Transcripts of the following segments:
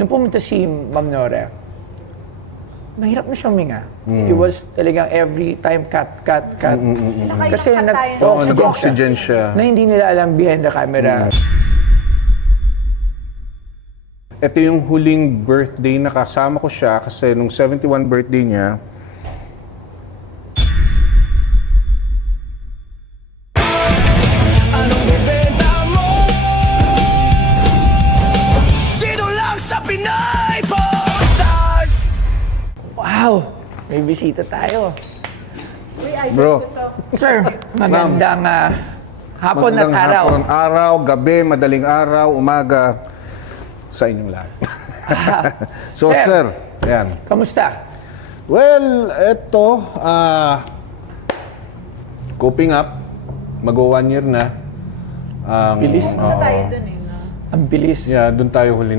Nung pumunta si Ma'am Nora, mahirap na siya huminga. It was talagang every time cut. Kasi nag-oxygen siya. Na hindi nila alam behind the camera. Ito yung huling birthday na kasama ko siya kasi nung 71 birthday niya, Anong ibenta mo? Dito lang sa Pinay Pawn Stars! Wow! May bisita tayo. bro, Sir, magandang hapon at magandang araw. hapon, araw, gabi, madaling araw, umaga, sa inyong lahat. So Sir. sir, yan. Kamusta? Well, eto, coping up, mag-o 1 year na. Bilis na tayo dun eh, no? Ang bilis. Yeah, doon tayo huli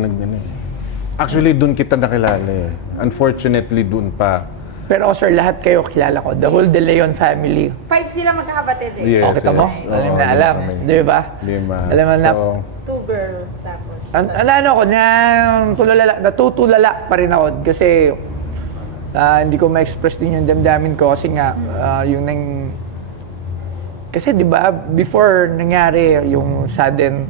Actually, doon kita nakilala eh. Unfortunately, doon pa. Pero sir, lahat kayo kilala ko. The whole De Leon family. 5 sila magkakapatid eh. Yes, Kita mo? Alam na alam. Di ba? Lima. Alam mo na. 2 girl tapos. Ano ko, natutulala pa rin ako kasi hindi ko ma-express din yung damdamin ko kasi nga yung kasi di ba before nangyari yung sudden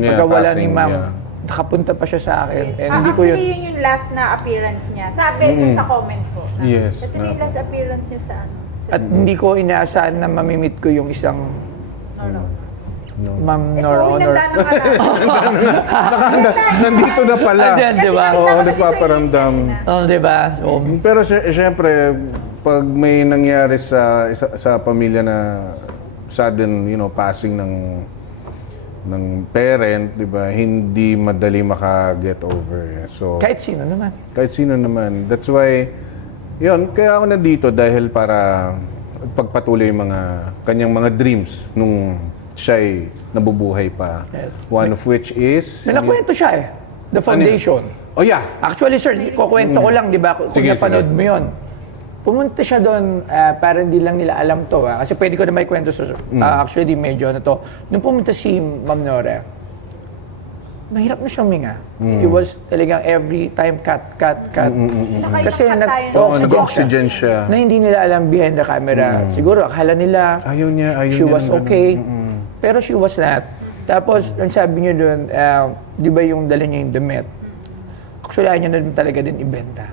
pagkawala ni ma'am, nakapunta pa siya sa akin. And hindi ko Actually, yun yung last na appearance niya. Sabi dun sa comment ko. Yes. Ito na yung last appearance niya sa ano. At hindi ko inaasahan na mamimit ko yung isang Ma'am Ito, Nora Honor. hinanda ng Nandito na pala. Andyan, di ba? Oo, Kasi nagpaparamdam. Oh, di ba? So, Pero syempre, pag may nangyari sa pamilya na sudden, passing ng parent, 'di ba? Hindi madali maka-get over. So kahit sino naman. kahit sino naman. That's why kaya ako nandito dahil para pagpatuloy yung kanyang mga dreams nung siya'y nabubuhay pa. Yes. One of which is May nakwento siya eh. The foundation. Oh yeah. Actually, sir, kukwento ko lang, di ba? Kung Sige, napanood sige. mo yun. Pumunta siya doon, para hindi lang nila alam to. Kasi pwede ko na may kwento. Actually, medyo na to. Nung pumunta si Ma'am Nora, mahirap na siya huminga. It was talagang every time cut. Kasi Nag-oxygen siya. na hindi nila alam behind the camera. Siguro, akala nila Ayaw niya she ng was ganun. okay. Pero she was not. Tapos, ang sabi niyo doon, di ba yung dala niya yung damit? Actually, ayaw niya na din talaga din ibenta.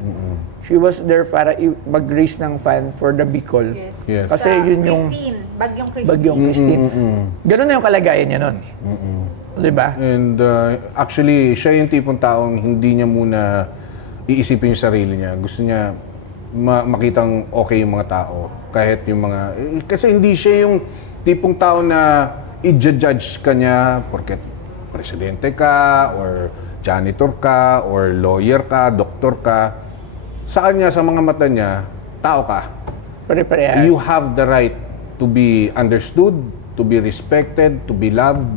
She was there para mag-raise ng fund for the Bicol. Yes. Kasi Sa yun yung Christine. Bagyong Christine. Bagyong Christine. Ganun na yung kalagayan niya nun. Di ba? And actually, siya yung tipong taong hindi niya muna iisipin yung sarili niya. Gusto niya makitang okay yung mga tao. Kahit yung mga... kasi hindi siya yung tipong tao na i-judge ka niya porket presidente ka, or janitor ka, or lawyer ka, doktor ka. Sa kanya, sa mga mata niya, tao ka. Pare-parehas. You have the right to be understood, to be respected, to be loved.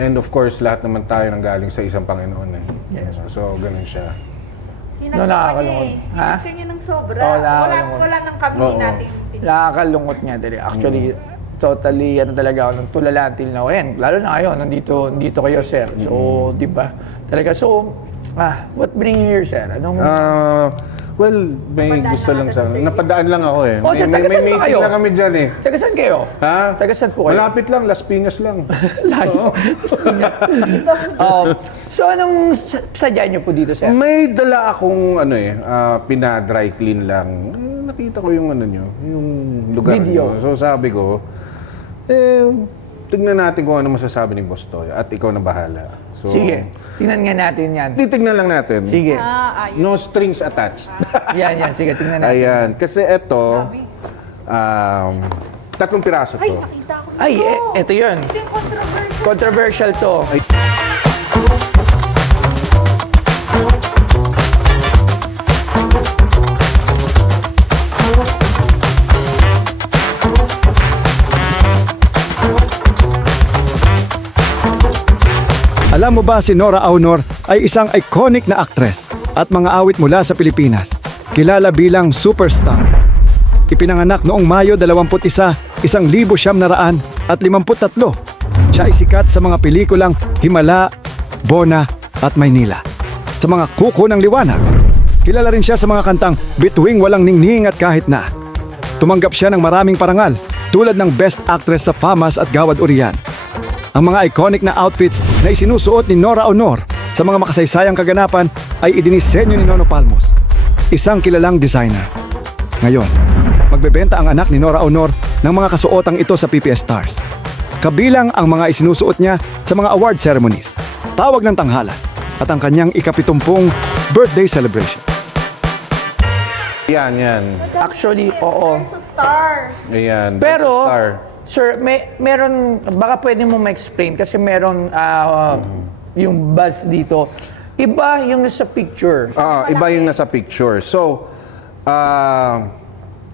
And of course, lahat naman tayo nanggaling sa isang Panginoon eh. Yes. So, ganun siya. No, nakakalungkot. Ha? Hinagpa niya ng sobra. Oo, nakakalungkot. Wala nang kami Oo. natin. Nakakalungkot nga talaga. Actually, totally talaga ako nung tulala until now. Ayan, lalo na ngayon, nandito kayo, sir. So, di ba? Talaga, so, what bring you here, sir? Anong... Well, may Napadaan gusto lang lang ata sa... sa Napadaan lang ako eh. Oh, sir, may taga saan ba meeting kayo? lang kami dyan eh. Taga saan kayo? Ha? Taga saan po kayo? Malapit lang, Las Piñas lang. Layo. So, anong sadya niyo po dito, sir? May dala akong pina-dry clean lang. Nakita ko yung yung lugar Video. niyo. So sabi ko, tignan natin kung ano masasabi ni Boss Toy at ikaw na bahala. So, Sige, tingnan nga natin yan. titignan lang natin. Sige. Ayun. No strings attached. Yan, sige, tingnan natin. Ayan. Kasi eto, Dami. 3 piraso Ay, to. nakita ko na Ay, to. eto yun. Ito yung controversial. Controversial to. Alam mo ba si Nora Honor ay isang iconic na actress at mga awit mula sa Pilipinas, kilala bilang superstar. Ipinanganak noong Mayo 21, 1953. Siya ay sikat sa mga pelikulang Himala, Bona at Maynila. sa mga kuko ng liwanag. Kilala rin siya sa mga kantang Bituing Walang Ningning at Kahit Na. Tumanggap siya ng maraming parangal tulad ng Best Actress sa FAMAS at Gawad Urian. Ang mga iconic na outfits na isinusuot ni Nora Aunor sa mga makasaysayang kaganapan ay idinisenyo ni Nono Palmos, isang kilalang designer. Ngayon, magbebenta ang anak ni Nora Aunor ng mga kasuotang ito sa PPS Stars. Kabilang ang mga isinusuot niya sa mga award ceremonies, tawag ng tanghalan, at ang kanyang ika-70 birthday celebration. Yan. Actually, oo. Sa star. Ayan. Pero, that's a star. sir, meron, baka pwede mo ma-explain kasi meron yung buzz dito. Iba yung nasa picture. Iba yung nasa picture. So,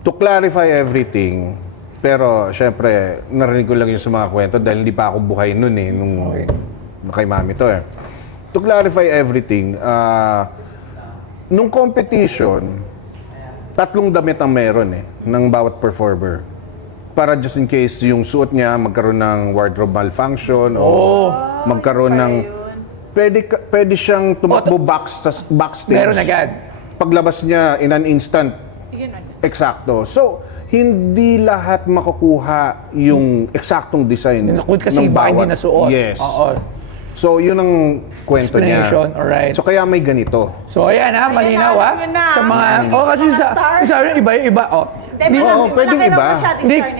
to clarify everything, pero syempre, narinig ko lang yung sa mga kwento dahil hindi pa ako buhay nun nung kay mami to eh. To clarify everything, nung competition, 3 damit ang meron ng bawat performer. Para just in case yung suot niya magkaroon ng wardrobe malfunction o magkaroon ng... Pwede siyang tumakbo backstage. Meron agad. Paglabas niya in an instant, eksakto. So, hindi lahat makukuha yung eksaktong design Kasi ng baka hindi bawat. nasuot. Yes. Oo. So, yun ang kwento niya. Explanation, alright. So, kaya may ganito. So, ayan malinaw yun na. Sa mga, kasi sa iba, pwedeng iba.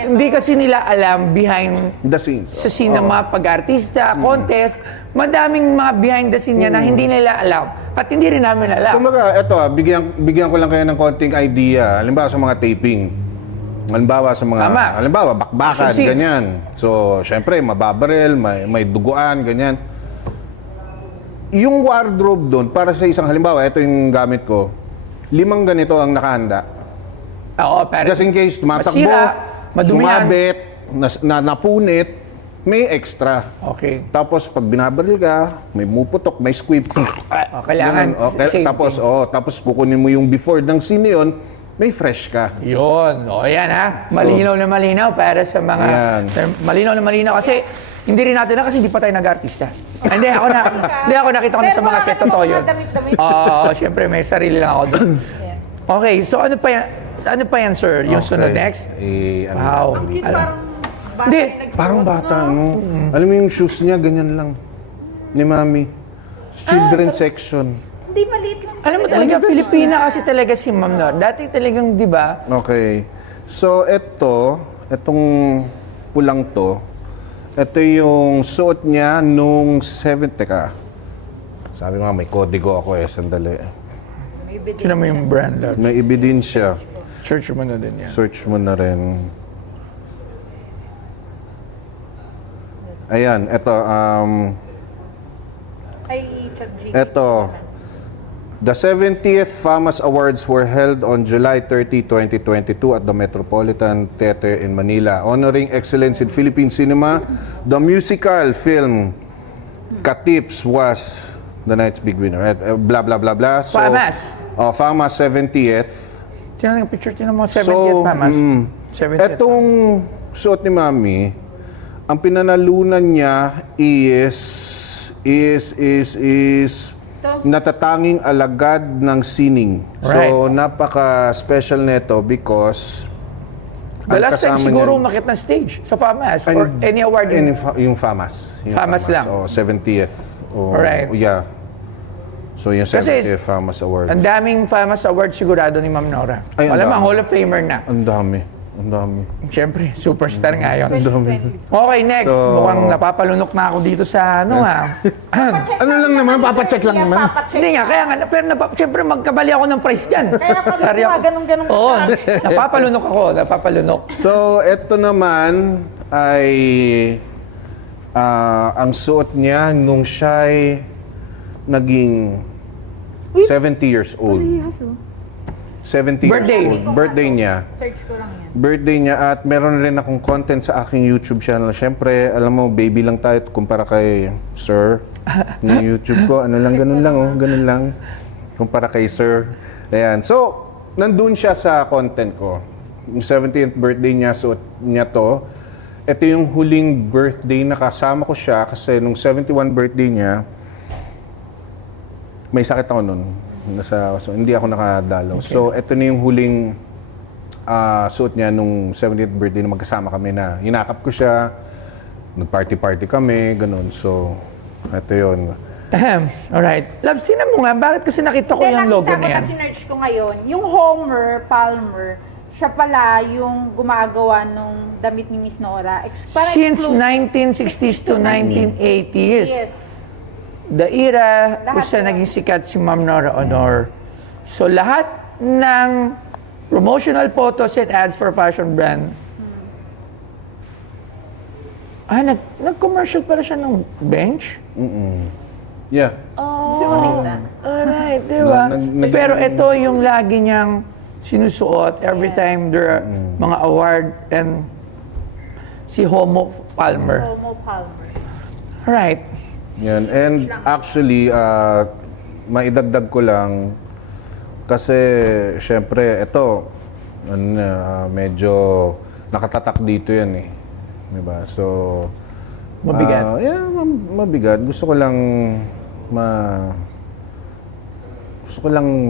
Hindi kasi nila alam behind The scenes. sa scene ng mga pag-artista, contest, madaming mga behind the scene niya na hindi nila alam at hindi rin namin alam. Kumbaga, eto bigyan ko lang kayo ng konting idea. Halimbawa sa mga taping. Halimbawa sa mga, bakbakan, Action scene. ganyan. So, syempre, mababaril, may duguan, ganyan. Yung wardrobe doon, para sa isang halimbawa, ito yung gamit ko, 5 ganito ang nakahanda. Oo, pero Just in case, tumatakbo, masira, madumihan. sumabit, napunit, may extra. Okay. Tapos, pag binabaril ka, may muputok, may squib. Kailangan Ganun. safety. Tapos kukunin mo yung before ng scene yun, may fresh ka. Yun. O, yan malinaw na malinaw para sa mga... Yan. Malinaw na malinaw kasi hindi rin natin kasi hindi pa tayo nag-artista. Hindi ako nakita ko na sa mga set. Totoo yun. Oo, syempre may sarili lang ako doon. Okay, so ano pa yan, sir? Yung sunod next? Wow. Hindi. Parang bata, no? Alam mo yung shoes niya, ganyan lang. Ni Mami. Children section. Hindi, maliit lang. Alam mo talaga, Filipina kasi talaga si Ma'am Nor. Dati talagang, di ba? Okay. So, etong pulang to, ito yung suot niya nung 7th. Teka. Sabi nga, may kodigo ako sandali. Sino mo yung brand lot? May ebidensya. Search mo na din yan. Search mo na rin. Ayan, ito, the 70th FAMAS Awards were held on July 30, 2022 at the Metropolitan Theater in Manila, honoring excellence in Philippine cinema. The musical film Katips was the night's big winner. Blah, blah, blah, blah. So, FAMAS? FAMAS 70th. Tingnan yung picture, tingnan mo, 70th Famas. 70th. Etong suot ni Mami, ang pinanalunan niya is natatanging alagad ng sining. Right. So, napaka-special nito because The last time kasama siguro niyan- umakit ng stage sa FAMAS or any award. yung FAMAS. Yung FAMAS lang. O, 70th. O, Alright. Yeah. So, yung Kasi 70th FAMAS Awards. Ang daming FAMAS award sigurado ni Ma'am Nora. Ay, ang Alam mo, dami. Hall of Famer na. Ang dami. Ang dami. Siyempre, superstar nga yun. Ang dami. Okay, next. So- Mukhang napapalunok na ako dito sa ano Ano lang naman, papacheck lang naman. Hindi nga, kaya nga, pero siyempre magkabali ako ng price dyan. Kaya pala ganun-ganun ka Oo, sa akin. napapalunok. So, eto naman ay ang suot niya nung siya'y naging 70 years old. 70 Birthday. years old. Birthday niya. Search ko lang yan. Birthday niya at meron rin akong content sa aking YouTube channel. Siyempre, alam mo, baby lang tayo kumpara kay Sir. Yung YouTube ko, ano lang, ganun lang. Kumpara kay Sir. Ayan. So, nandun siya sa content ko. Yung 70th birthday niya, suot niya to. Ito yung huling birthday na kasama ko siya kasi nung 71 birthday niya, may sakit ako nun. So, hindi ako nakadalaw. So, ito na yung huling suot niya nung 70th birthday na magkasama kami na hinakap ko siya, nag-party-party kami, ganun. So, ito yun. Alright. Labs, tinan mo nga, bakit kasi nakita ko yung logo na yan? Nakita ko na sinerch ko ngayon, yung Homer Palmer, siya pala yung gumagawa nung damit ni Miss Nora. Parang Since exclusive. 1960s to 1980s. Yes. The era kung Lahat saan yun. naging sikat si Ma'am Nora Honor. So lahat ng promotional photos and ads for fashion brand. Nag-commercial pala siya ng bench? Yeah. Alright, di ba? Nag- Pero ito yung lagi niyang sinusuot every time there are mga award and si Homo Palmer. Homo Palmer. Alright. Yan. And actually, maidagdag ko lang, kasi syempre, ito, medyo nakatatak dito yan eh. Diba? So, Mabigat. mabigat. Gusto ko lang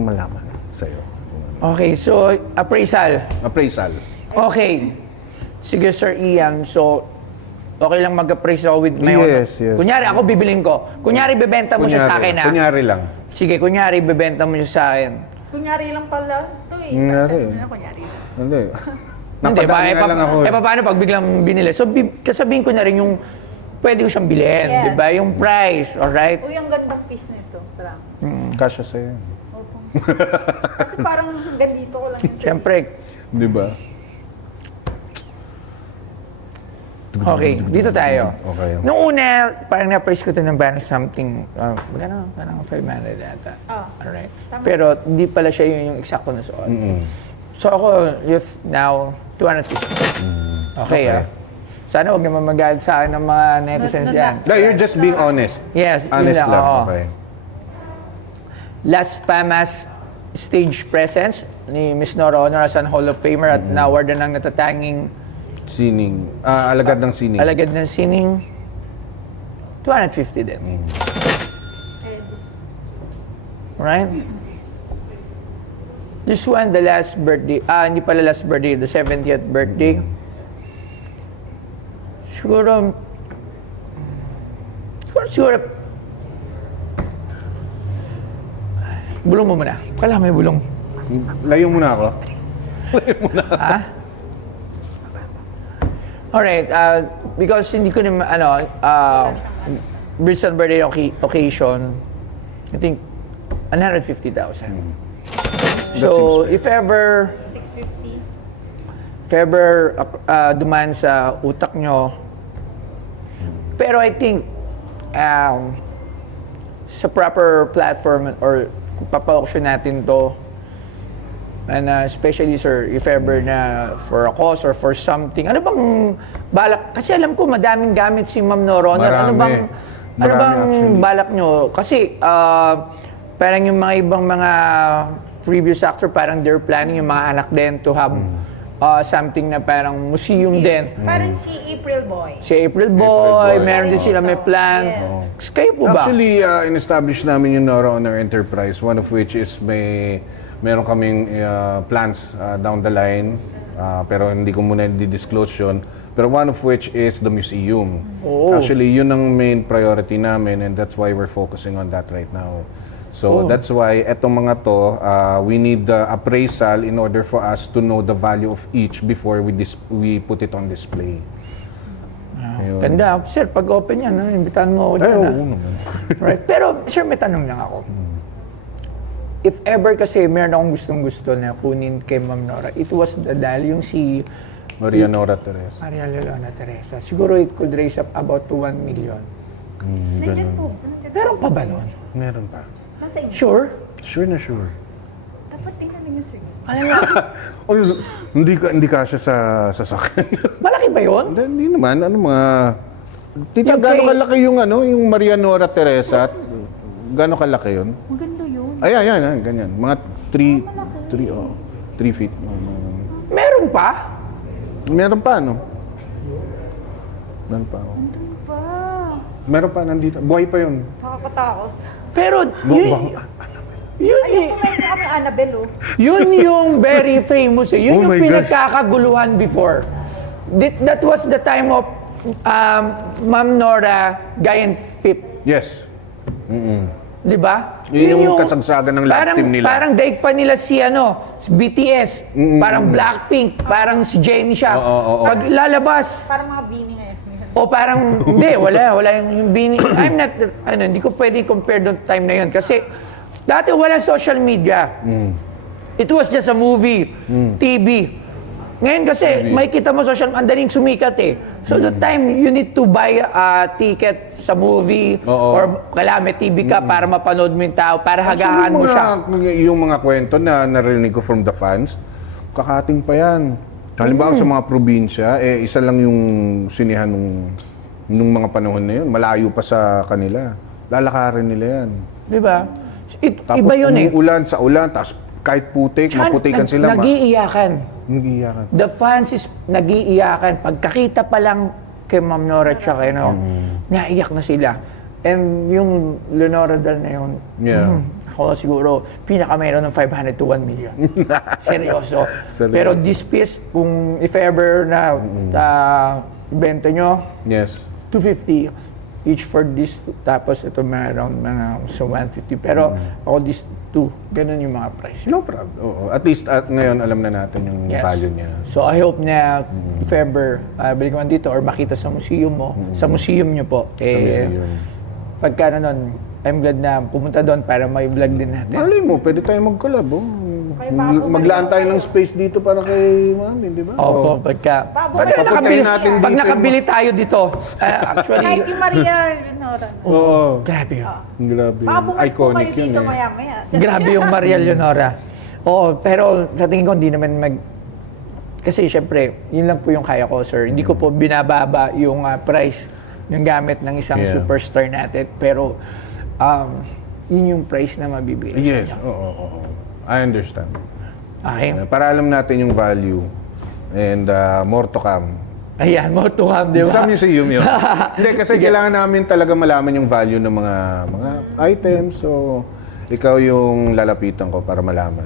malaman sa'yo. Okay, so appraisal. Appraisal. Okay. Sige, Sir Ian. So, okay lang mag-appraise ako with my own. Yes, yes. Kunyari, ako bibiling ko. Kunyari, bebenta mo siya sa akin, ha? Kunyari lang. Sige, kunyari, bebenta mo siya sa akin. Kunyari lang pala ito eh. Kunyari. Kunyari. Hindi. Hindi, Napadami nga lang ako. paano pag biglang binili? So, kasabihin ko na rin yung pwede ko siyang bilhin, Yes. di ba? Yung price, alright? Uy, ang gandang piece nito. Parang. Kasya sa'yo. Opo. Kasi parang ganito ko lang yun. Siyempre. Di ba? Okay, dito tayo. Okay. Nung una, parang na-price ko ito ng banal something, magkano? Parang 500 yata. Alright. Pero di pala siya yung eksakto na suot. So ako, if now, 250. Okay, Sana huwag naman magalit sa akin ng mga netizens dyan. No, you're just being honest. Yes, yun Honest lang, lang. oo. Okay. Las Famas stage presence ni Miss Nora Honor as an Hall of Famer at na-awardan ng natatanging Sining. Alagad ng sining. alagad ng sining. 250 din. Right? This one, the last birthday, hindi pala last birthday, the 70th birthday. Siguro, bulong mo muna. Kala may bulong. Layo muna ako. Alright, because hindi ko naman, Bristol birthday occasion, I think, 150,000. So, if ever 650. dumaan sa utak nyo, pero I think, sa proper platform or kung papa-auction natin to, and especially, sir, if ever na for a cause or for something, ano bang balak? Kasi alam ko madaming gamit si Ma'am Nora Honor. Ano bang Actually. balak nyo? Kasi parang yung mga ibang mga previous actor, parang they're planning yung mga anak din to have something na parang museum din. Parang si April Boy. Si April Boy, Boy. meron din sila may plan. Yes. Kayo po ba? Actually, in-establish namin yung Nora Honor Enterprise, one of which is meron kaming plans down the line, pero hindi ko muna di-disclose yun. Pero one of which is the museum. Actually, yun ang main priority namin and that's why we're focusing on that right now. So that's why etong mga to, we need the appraisal in order for us to know the value of each before we put it on display. Ayun. Ganda. Sir, pag open yan, imbitahan mo ako dyan. Oo naman. Right? Pero, sir, may tanong lang ako. If ever kasi meron akong gustong-gusto na kunin kay Ma'am Nora, it was dahil yung si Maria Nora Teresa. Maria Leona Teresa. Siguro it could raise up about to 1 million. Nandiyan po. Meron pa ba nun? Meron pa. Nasa inyo. Sure? Sure na sure. Dapat tingnan niyo sir. Alam mo, Oh, hindi ka siya sa sasakyan. malaki ba yun? Hindi naman, mga... Tita, Yung gaano kay- kalaki yung Maria Nora Teresa? Gaano kalaki yun? Maganda yun. Ayan, ganyan. Mga 3 feet. Meron pa? Meron pa, no? Meron pa. Pa. Meron pa, nandito. Buhay pa yun. Nakakatakot. Pero, Bu- yun, baka- Annabelle, oh. Yun yung very famous eh. Yun Oh yung my gosh. pinagkakaguluhan before. That was the time of Ma'am Nora, Guy and Pip. Yes. Di ba? Yun yung kasagsagan ng love team nila. Parang daig pa nila si si BTS, parang Blackpink, parang si Jennie siya. Pag lalabas, Parang mga bini ngayon. o parang, hindi, wala yung bini. I'm not, hindi ko pwede compare doon time na yun. Kasi, dati wala social media. It was just a movie, TV. Ngayon kasi, may kita mo social, ang daling sumikat eh. So, the time you need to buy a ticket sa movie, or kailangan may TV ka para mapanood mo yung tao, para hagahan mo siya. Yung mga kwento na narinig ko from the fans, kakating pa yan. Halimbawa sa mga probinsya, isa lang yung sinihan nung mga panahon na yun. Malayo pa sa kanila. Lalakarin nila yan. Di ba? Tapos Iba yun eh. umuulan sa ulan, tapos kahit putik, Tsaka maputikan sila. Nag-iiyakan. Nag-iiyakan. The fans is nag-iiyakan. Pagkakita pa lang kay Ma'am Nora at saka, naiyak na sila. And yung Leonora Dal na yun, ako siguro, pinaka-meron ng 500 to 1 million. Seryoso. Pero this piece, kung if ever na benta nyo, Yes. 250 each for this. Tapos ito meron mga so 150. Pero ako this two, ganun yung mga price. No problem. Oo. At least ngayon alam na natin yung value niya. So I hope na if ever balik man dito or makita sa museum mo, sa museum nyo po, museum. pagka nun, I'm glad na pumunta doon para may vlog din natin. Malay mo, pwede tayo mag-collab. Oh. Kaya baka Maglaan tayo ng space dito para kay Mami, di ba? Opo, pagka Papuntahin nakabili, natin pag dito nakabili tayo dito, actually, Kahit yung Maria Leonora. Oo. grabe yun. Grabe. Baka bumalik po Iconic kayo yun dito eh. maya-maya. Grabe yung Maria Leonora. Oo, pero sa tingin ko hindi naman kasi syempre, yun lang po yung kaya ko, sir. Hindi ko po binababa yung price ng gamit ng isang superstar natin. Pero yun yung price na mabibigay Yes. sa inyo. Oo. I understand. Okay? Para alam natin yung value and more to come. Ayan, more to come, di ba? Sa museum yun. Hindi, kasi kailangan namin talaga malaman yung value ng mga items. So, ikaw yung lalapitan ko para malaman.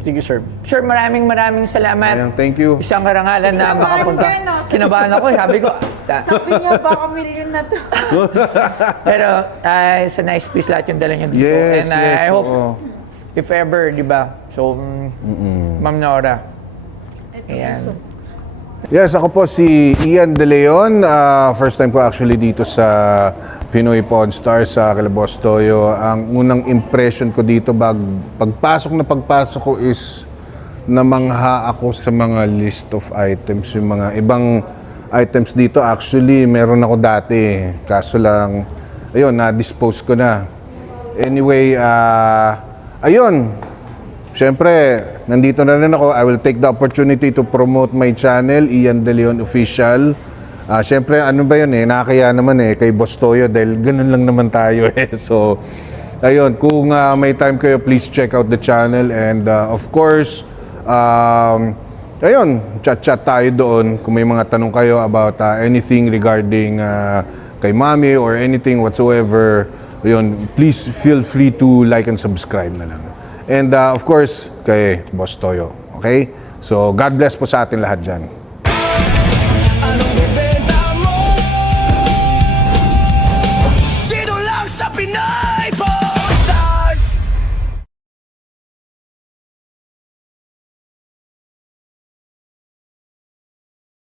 Sige, sir. Sir, maraming salamat. Ayan, thank you. Isang karangalan na makapunta. kayo, no? Kinabahan ako, sabi ko. Sabi niya, baka million na to. Pero it's a nice piece lahat yung dala niyo dito. Yes, And yes, I hope, oo. if ever, di ba? So, Ma'am Nora. Ayan. Yes, ako po si Ian De Leon. First time ko actually dito sa Pinoy Pawn Stars sa Calabos Toyo. Ang unang impression ko dito pagpasok ko is namangha ako sa mga list of items. Yung mga ibang items dito actually meron ako dati. Kaso lang, ayun, na-dispose ko na. Anyway, ayun. Siyempre, nandito na rin ako. I will take the opportunity to promote my channel, Ian De Leon Official. Siyempre, ano ba yun eh, nakakaya naman eh, kay Boss Toyo dahil ganun lang naman tayo eh. So, ayun, kung may time kayo, please check out the channel. And of course, ayun, chat-chat tayo doon kung may mga tanong kayo about anything regarding kay Mami or anything whatsoever. Ayun, please feel free to like and subscribe na lang. And of course, kay Boss Toyo. Okay? So, God bless po sa atin lahat dyan.